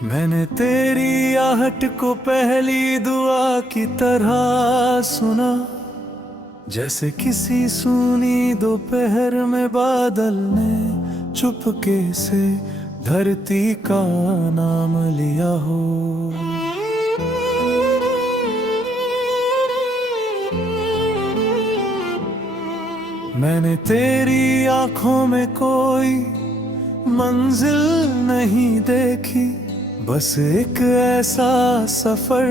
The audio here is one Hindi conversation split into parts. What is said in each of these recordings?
मैंने तेरी आहट को पहली दुआ की तरह सुना, जैसे किसी सूनी दोपहर में बादल ने चुपके से धरती का नाम लिया हो। मैंने तेरी आंखों में कोई मंजिल नहीं देखी, बस एक ऐसा सफर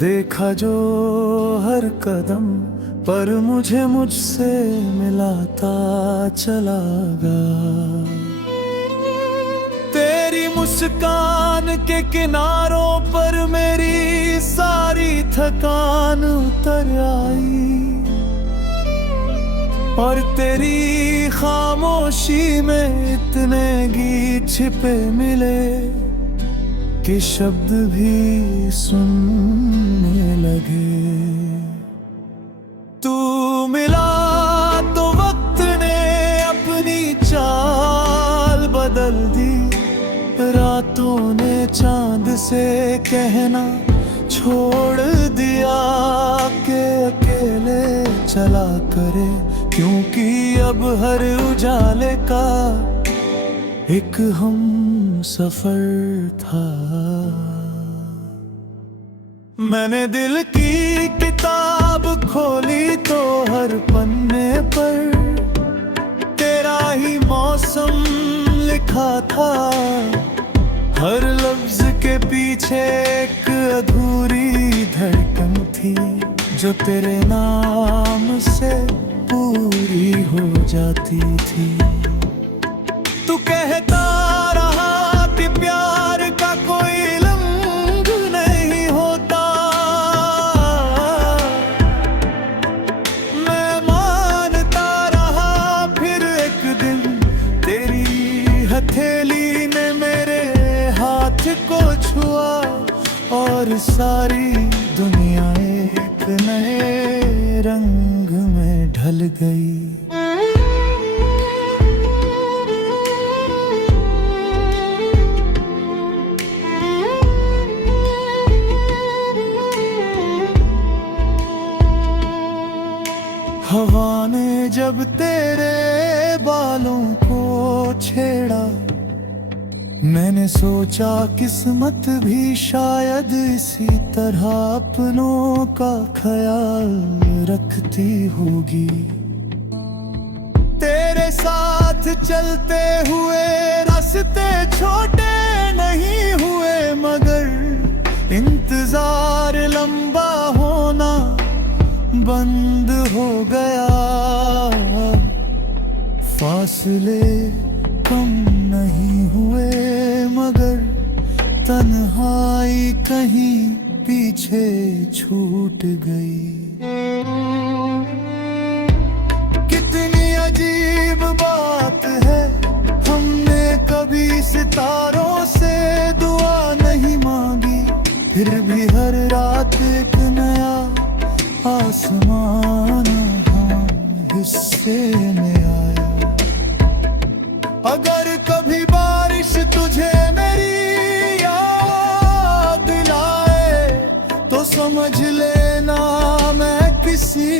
देखा जो हर कदम पर मुझे मुझसे मिलाता चला गया। तेरी मुस्कान के किनारों पर मेरी सारी थकान उतर आई, और तेरी खामोशी में इतने गीत छिपे मिले कि शब्द भी सुनने लगे। तू मिला तो वक्त ने अपनी चाल बदल दी, रातों ने चांद से कहना छोड़ दिया कि अकेले चला करे, क्योंकि अब हर उजाले का एक हम सफर था। मैंने दिल की किताब खोली तो हर पन्ने पर तेरा ही मौसम लिखा था। हर लफ्ज के पीछे एक अधूरी धड़कन थी, जो तेरे नाम से पूरी हो जाती थी। तू कहता रहा कि प्यार का कोई रंग नहीं होता, मैं मानता रहा। फिर एक दिन तेरी हथेली ने मेरे हाथ को छुआ, और सारी दुनिया एक नए रंग में ढल गई। हवा ने जब तेरे बालों को छेड़ा, मैंने सोचा किस्मत भी शायद इसी तरह अपनों का ख्याल रखती होगी। तेरे साथ चलते हुए रास्ते छोटे नहीं हुए, मगर इंतजार लंबा होना बंद हो गया। फासले कम नहीं हुए, मगर तन्हाई कहीं पीछे छूट गई। कितनी अजीब बात है, हमने कभी सितारों से दुआ नहीं मांगी, फिर भी हर रात एक नया आसमान हिस्से में आया। अगर कभी बारिश तुझे मेरी याद लाए, तो समझ लेना मैं किसी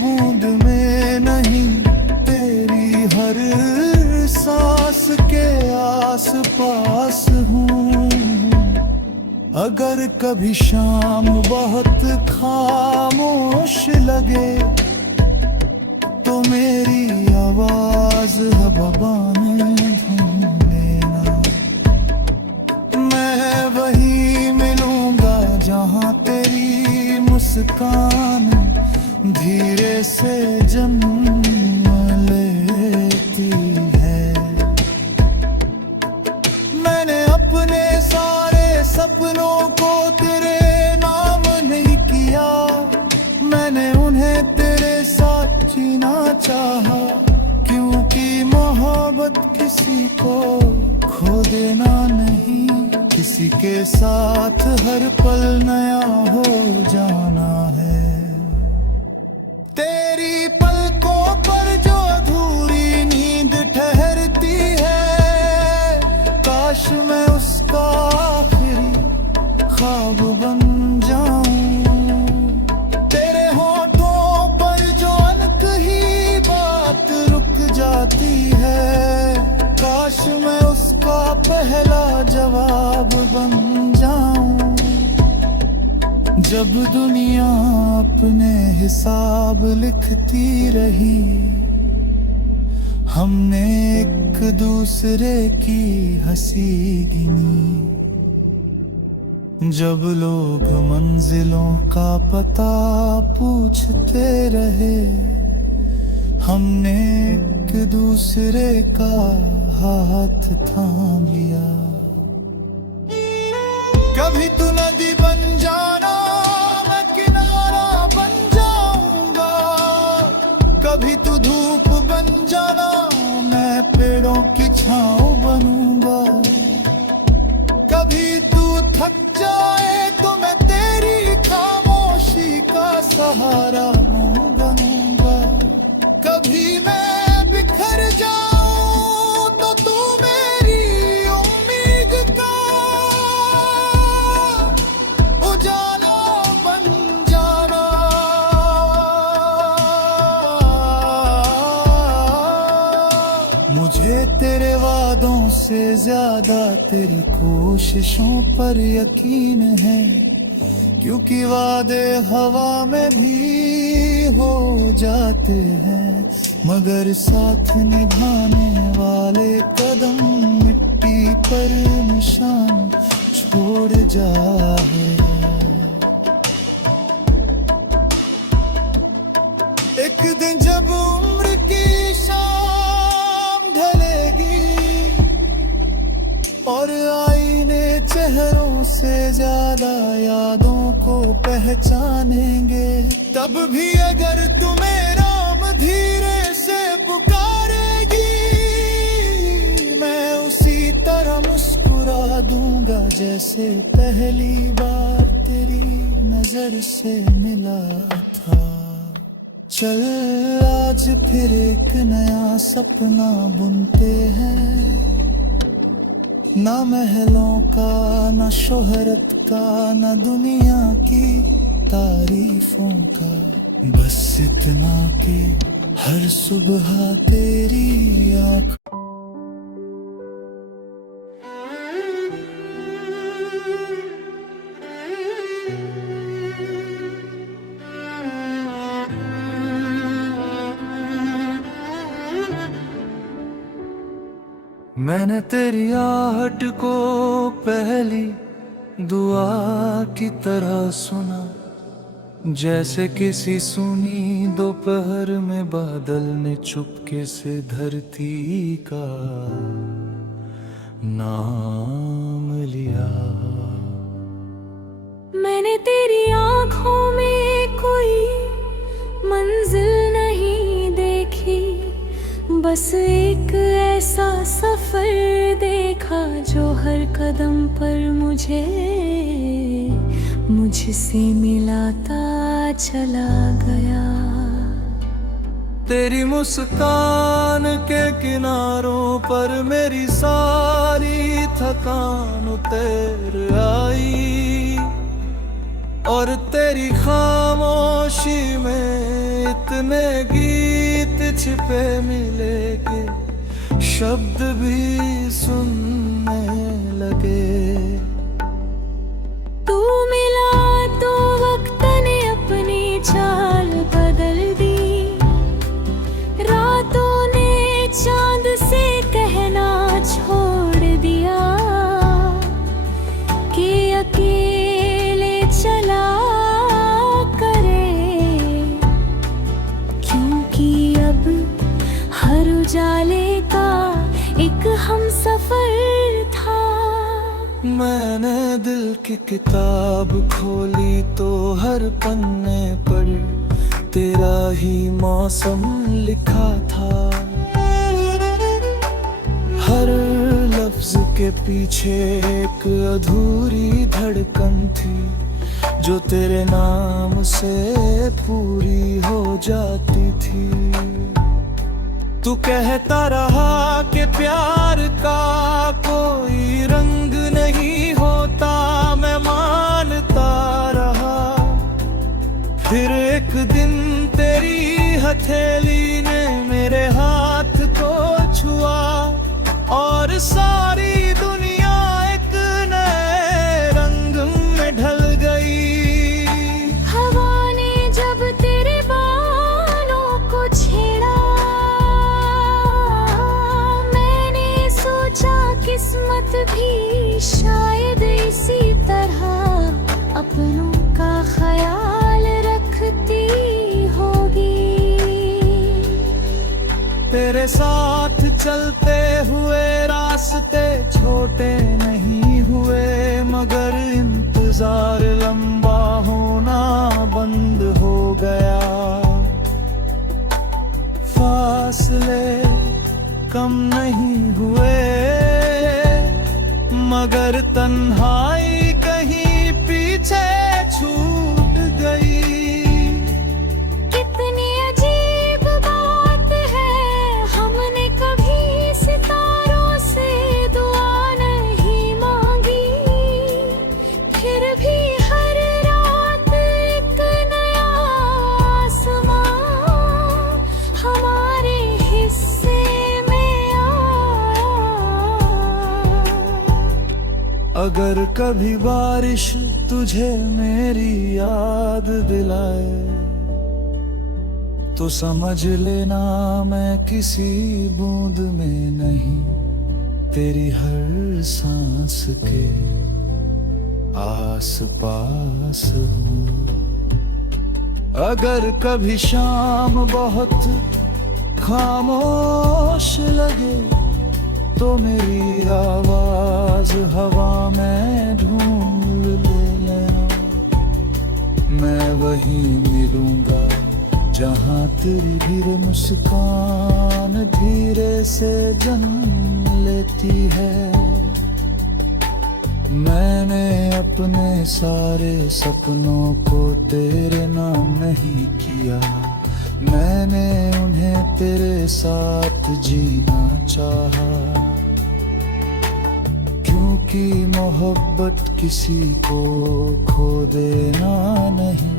बूंद में नहीं, तेरी हर सांस के आस पास हूँ। अगर कभी शाम बहुत खामोश लगे, तो मेरी आवाज हवा में ढूंढ लेना। मैं वहीं मिलूंगा जहां तेरी मुस्कान धीरे से जन्म लेती है। मैंने अपने सारे सपनों को तेरे नाम नहीं किया, मैंने उन्हें तेरे साथ जीना चाहा, क्योंकि मोहब्बत किसी को खो देना नहीं, किसी के साथ हर पल नया हो जाना है। तेरी पलकों पर जो अधूरी नींद ठहरती है, काश मैं उसका जब दुनिया अपने हिसाब लिखती रही, हमने एक दूसरे की हंसी गिनी। जब लोग मंजिलों का पता पूछते रहे, हमने एक दूसरे का हाथ थाम लिया। कभी तू नदी बन जाना, मैं किनारा बन जाऊंगा। कभी तू धूप बन जाना, मैं पेड़ों की छांव बनूंगा। कभी तू थक जाए तो मैं तेरी खामोशी का सहारा बनूंगा। कभी मैं बिखर जाऊं तो तू मेरी उम्मीद का उजाला बन जाना। मुझे तेरे वादों से ज्यादा तेरी कोशिशों पर यकीन है, क्योंकि वादे हवा में भी हो जाते हैं, मगर साथ निभाने वाले कदम मिट्टी पर निशान छोड़ जाए। एक दिन जब उम्र की शाम ढलेगी और आईने चेहरों से ज्यादा यादों को पहचानेंगे, तब भी अगर तू मेरा नाम धीरे से पुकारेगी, मैं उसी तरह मुस्कुरा दूंगा जैसे पहली बार तेरी नजर से मिला था। चल आज फिर एक नया सपना बुनते हैं, ना महलों का, ना शोहरत का, ना दुनिया की तारीफों का, बस इतना कि हर सुबह तेरी आँख। मैंने तेरी आहट को पहली दुआ की तरह सुना, जैसे किसी सुनी दोपहर में बादल ने चुपके से धरती का नाम लिया। मैंने तेरी आँखों में कोई मंजिल नहीं देखी, बस एक ऐसा सफर देखा जो हर कदम पर मुझसे मिलाता चला गया। तेरी मुस्कान के किनारों पर मेरी सारी थकान उतर आई, और तेरी खामोशी में इतने गीत छिपे मिले कि शब्द भी सुनने लगे। तू मिला तो वक्त ने अपनी चाल बदल दी, रातों ने चांद से कहना छोड़ दिया कि अकेले चला करे, क्योंकि अब हर उजाले का एक हमसफर था। मैंने दिल की किताब खोली तो हर पन्ने पर तेरा ही मौसम लिखा था। हर लफ्ज के पीछे एक अधूरी धड़कन थी, जो तेरे नाम से पूरी हो जाती थी। तू कहता रहा कि प्यार का कोई रंग नहीं होता, मैं मानता रहा। फिर एक दिन तेरी हथेली ने मेरे हाथ को छुआ, और सारी दुनिया एक नए रंग में ढल गई। साथ चलते हुए रास्ते छोटे नहीं हुए, मगर इंतजार लंबा होना बंद हो गया। फासले कम नहीं हुए, मगर तन्हाई कहीं पीछे छूट गई। कितनी अजीब बात है, हमने कभी सितारों से दुआ नहीं मांगी, फिर भी हर रात एक नया आसमां हमारे हिस्से में आया। अगर कभी बारिश तुझे मेरी याद दिलाए, तो समझ लेना मैं किसी बूंद में नहीं, तेरी हर सांस के आस पास हूँ। अगर कभी शाम बहुत खामोश लगे, तो मेरी आवाज हवा में ढूंढ लेना, मैं वहीं मिलूंगा जहाँ तेरी धीरे मुस्कान धीरे से जन्म लेती है। मैंने अपने सारे सपनों को तेरे नाम नहीं किया, मैंने उन्हें तेरे साथ जीना चाहा। क्योंकि मोहब्बत किसी को खो देना नहीं,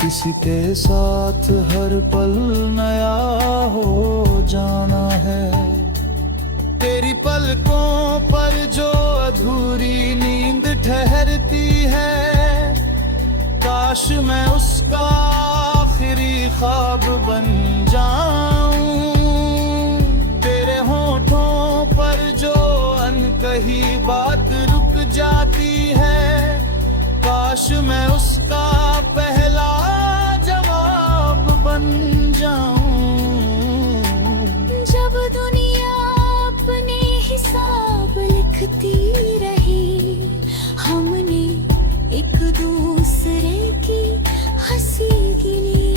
किसी के साथ हर पल नया हो जाना है। तेरी पलकों पर जो अधूरी नींद ठहरती है, काश मैं उसका आखिरी ख्वाब बन जाऊं। तेरे होठों पर जो अनकही बात रुक जाती है, काश मैं उसका पहला जवाब बन जाऊं। जब दुनिया अपने हिसाब लिखती रही, हमने एक दूसरे की हंसी गिनी।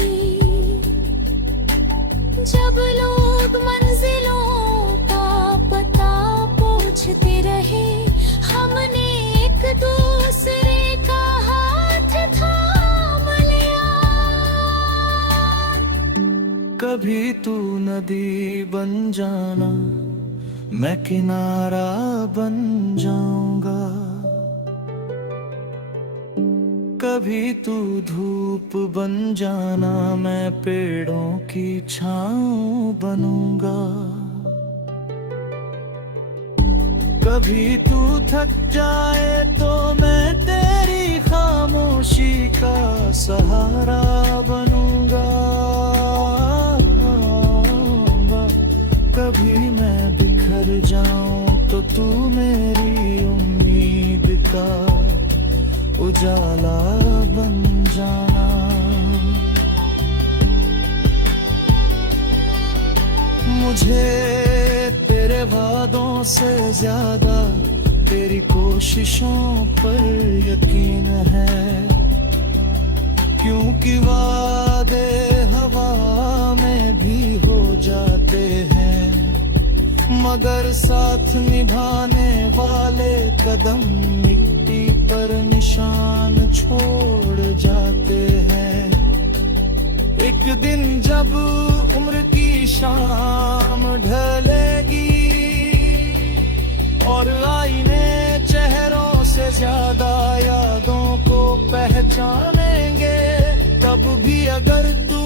जब लोग मंजिलों का पता पूछते रहे, हमने एक दूसरे का हाथ थाम लिया। कभी तू नदी बन जाना, मैं किनारा बन जाऊंगा। कभी तू धूप बन जाना, मैं पेड़ों की छाँव बनूंगा। कभी तू थक जाए तो मैं तेरी खामोशी का सहारा बनूंगा। कभी मैं बिखर जाऊं तो तू मेरी उम्मीद का उजाला बन जाना। मुझे तेरे वादों से ज्यादा तेरी कोशिशों पर यकीन है, क्योंकि वादे हवा में भी हो जाते हैं, मगर साथ निभाने वाले कदम मिट्टी पर निशान छोड़ जाते हैं। एक दिन जब उम्र की शाम ढलेगी और आईने चेहरों से ज्यादा यादों को पहचानेंगे, तब भी अगर तू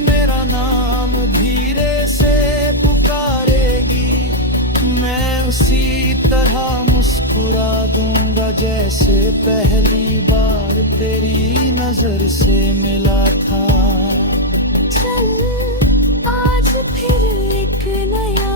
मेरा नाम धीरे से पुकारेगी, मैं उसी तरह मुस्कुरा दूंगा जैसे पहली बार तेरी नजर से मिला था। चल आज फिर एक नया